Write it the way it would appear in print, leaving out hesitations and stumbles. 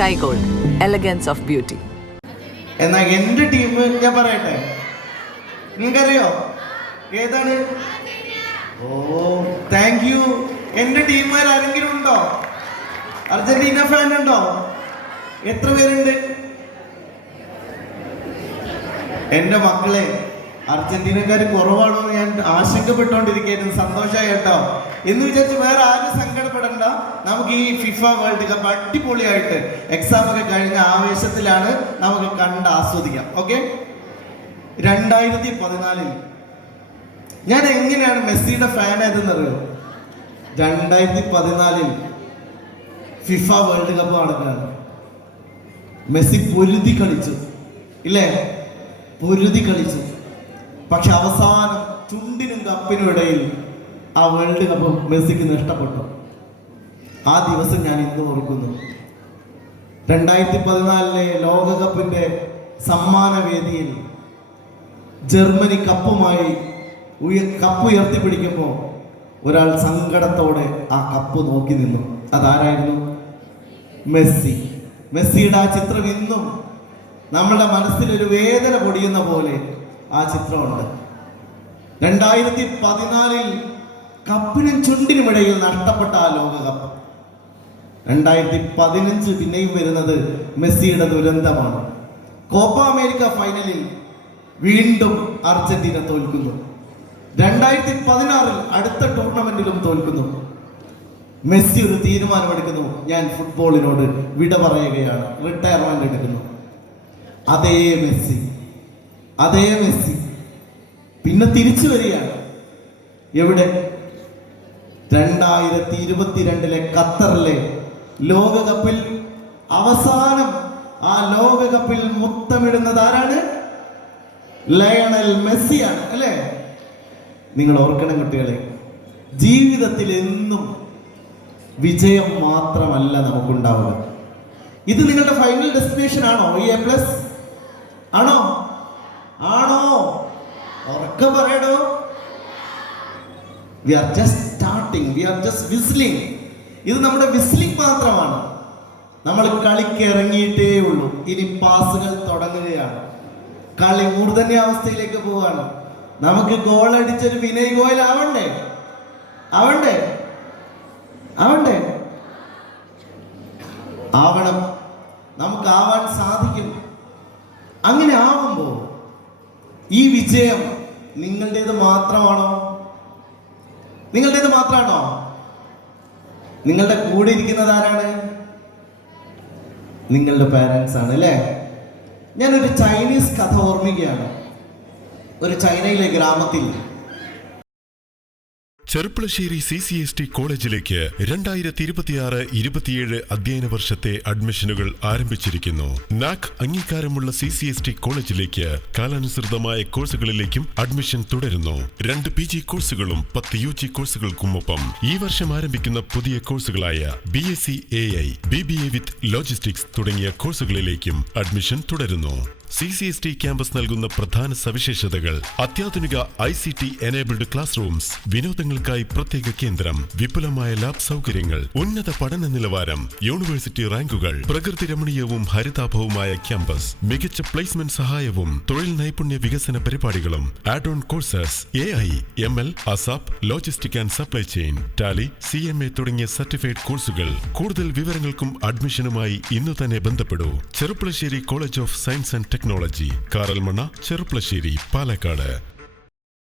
Sky Gold, elegance of beauty. എന്നാൽ എൻ്റെ team ഞാൻ പറയട്ടെ, നിങ്ങൾക്കറിയോ ഏതാണ്? ഓ താങ്ക് യു. എൻ്റെ ടീമുകാർ ആരെങ്കിലും ഉണ്ടോ? അർജന്റീന ഫാൻ ഉണ്ടോ? എത്ര പേരുണ്ട്? എൻ്റെ മക്കളെ, അർജന്റീനക്കാർ കുറവാണോ എന്ന് ഞാൻ ആശങ്കപ്പെട്ടുകൊണ്ടിരിക്കുകയായിരുന്നു. സന്തോഷമായി കേട്ടോ. എന്ന് വിചാരിച്ച് വേറെ ആരും സങ്കടപ്പെടണ്ട. നമുക്ക് ഈ ഫിഫ വേൾഡ് കപ്പ് അടിപൊളിയായിട്ട് എക്സാം ഒക്കെ കഴിഞ്ഞ ആവേശത്തിലാണ് നമുക്ക് കണ്ട് ആസ്വദിക്കാം. ഓക്കെ, 2014 ഞാൻ എങ്ങനെയാണ് മെസ്സിയുടെ ഫാൻ ആയതെന്നറിയോ? 2014 ഫിഫ വേൾഡ് കപ്പ് നടക്കുകയാണ്. മെസ്സി പൊരുതി കളിച്ചു, ഇല്ലേ? പൊരുതി കളിച്ചു. പക്ഷെ അവസാനം ചുണ്ടിനും കപ്പിനും ഇടയിൽ ആ വേൾഡ് കപ്പ് മെസ്സിക്ക് നഷ്ടപ്പെട്ടു. ആ ദിവസം ഞാൻ ഇന്ന് ഓർക്കുന്നു. 2014 ലോകകപ്പിന്റെ സമ്മാന വേദിയിൽ ജർമ്മനി കപ്പുമായി കപ്പ് ഉയർത്തിപ്പിടിക്കുമ്പോൾ ഒരാൾ സങ്കടത്തോടെ ആ കപ്പ് നോക്കി നിന്നു. അതാരായിരുന്നു? മെസ്സി. മെസ്സിയുടെ ആ ചിത്രം ഇന്നും നമ്മുടെ മനസ്സിലൊരു വേദന പൊടിയുന്ന പോലെ ആ ചിത്രമുണ്ട്. 2014 കപ്പിനും ചുണ്ടിനുമിടയിൽ നഷ്ടപ്പെട്ട ആ ലോകകപ്പ്. 2015 പിന്നെയും വരുന്നത് മെസ്സിയുടെ ദുരന്തമാണ്. കോപ്പ അമേരിക്ക ഫൈനലിൽ വീണ്ടും അർജന്റീന തോൽക്കുന്നു. 2016 അടുത്ത ടൂർണമെന്റിലും തോൽക്കുന്നു. മെസ്സി ഒരു തീരുമാനമെടുക്കുന്നു, ഞാൻ ഫുട്ബോളിനോട് വിട പറയുകയാണ്, റിട്ടയർമെന്റ് എടുക്കുന്നു. അതേ മെസ്സി പിന്നെ തിരിച്ചു വരികയാണ്. എവിടെ? 2022 ഖത്തറിലെ ലോകകപ്പിൽ അവസാനം ആ ലോകകപ്പിൽ മുത്തമിടുന്നത് ആരാണ്? ലയണൽ മെസ്സിയാണ്, അല്ലേ? നിങ്ങൾ ഓർക്കണം കുട്ടികളെ, ജീവിതത്തിൽ എന്നും വിജയം മാത്രമല്ല നമുക്കുണ്ടാവുക. ഇത് നിങ്ങളുടെ ഫൈനൽ ഡെസ്റ്റിനേഷൻ ആണോ? ഈ A+ ആണോ? ഉറക്കെ പറയടോ. We are just starting, we are just whistling. ഇത് നമ്മുടെ വിസ്ലിംഗ് മാത്രമാണ്. നമ്മൾ കളിക്ക് ഇറങ്ങിയിട്ടേ ഉള്ളൂ. ഇനി പാസുകൾ തുടങ്ങുകയാണ്. കളി മൂർധന്യാവസ്ഥയിലേക്ക് പോവുകയാണ്. നമുക്ക് ഗോൾ അടിച്ചൊരു വിനയ് ഗോയൽ ആവണ്ടേ? ആവണം. നമുക്ക് ആവാൻ സാധിക്കും. അങ്ങനെ ആവുമ്പോൾ ഈ വിജയം നിങ്ങളുടേത് മാത്രമാണോ? നിങ്ങളുടെ കൂടെ ഇരിക്കുന്നത് ആരാണ്? നിങ്ങളുടെ പാരൻസ് ആണ്, അല്ലേ? ഞാനൊരു ചൈനീസ് കഥ ഓർമ്മിക്കുകയാണ്. ഒരു ചൈനയിലെ ഗ്രാമത്തിൽ ചെറുപ്പളശ്ശേരി CCST കോളേജിലേക്ക് 2026-27 അധ്യയന വർഷത്തെ അഡ്മിഷനുകൾ ആരംഭിച്ചിരിക്കുന്നു. NAC അംഗീകാരമുള്ള CCST കോളേജിലേക്ക് കാലാനുസൃതമായ കോഴ്സുകളിലേക്കും അഡ്മിഷൻ തുടരുന്നു. 2 PG കോഴ്സുകളും 10 UG കോഴ്സുകൾക്കുമൊപ്പം ഈ വർഷം ആരംഭിക്കുന്ന പുതിയ കോഴ്സുകളായ BSc AI, BBA വിത്ത് ലോജിസ്റ്റിക്സ് തുടങ്ങിയ കോഴ്സുകളിലേക്കും അഡ്മിഷൻ തുടരുന്നു. CCST ക്യാമ്പസ് നൽകുന്ന പ്രധാന സവിശേഷതകൾ: അത്യാധുനിക ICT എനേബിൾഡ് ക്ലാസ് റൂംസ്, വിനോദങ്ങൾക്കായി പ്രത്യേക കേന്ദ്രം, വിപുലമായ ലാബ് സൗകര്യങ്ങൾ, ഉന്നത പഠന നിലവാരം, യൂണിവേഴ്സിറ്റി റാങ്കുകൾ, പ്രകൃതി രമണീയവും ഹരിതാഭവുമായ ക്യാമ്പസ്, മികച്ച പ്ലേസ്മെന്റ് സഹായവും തൊഴിൽ നൈപുണ്യ വികസന പരിപാടികളും, add on courses AI, ML, ASAP, logistic and supply chain, Tally, CMA തുടങ്ങിയ സർട്ടിഫൈഡ് കോഴ്സുകൾ. കൂടുതൽ വിവരങ്ങൾക്കും അഡ്മിഷനുമായി ഇന്നു തന്നെ ബന്ധപ്പെടൂ. Cherpulassery college of science and technology, Karalmanna, Cherpulassery, Palakkad.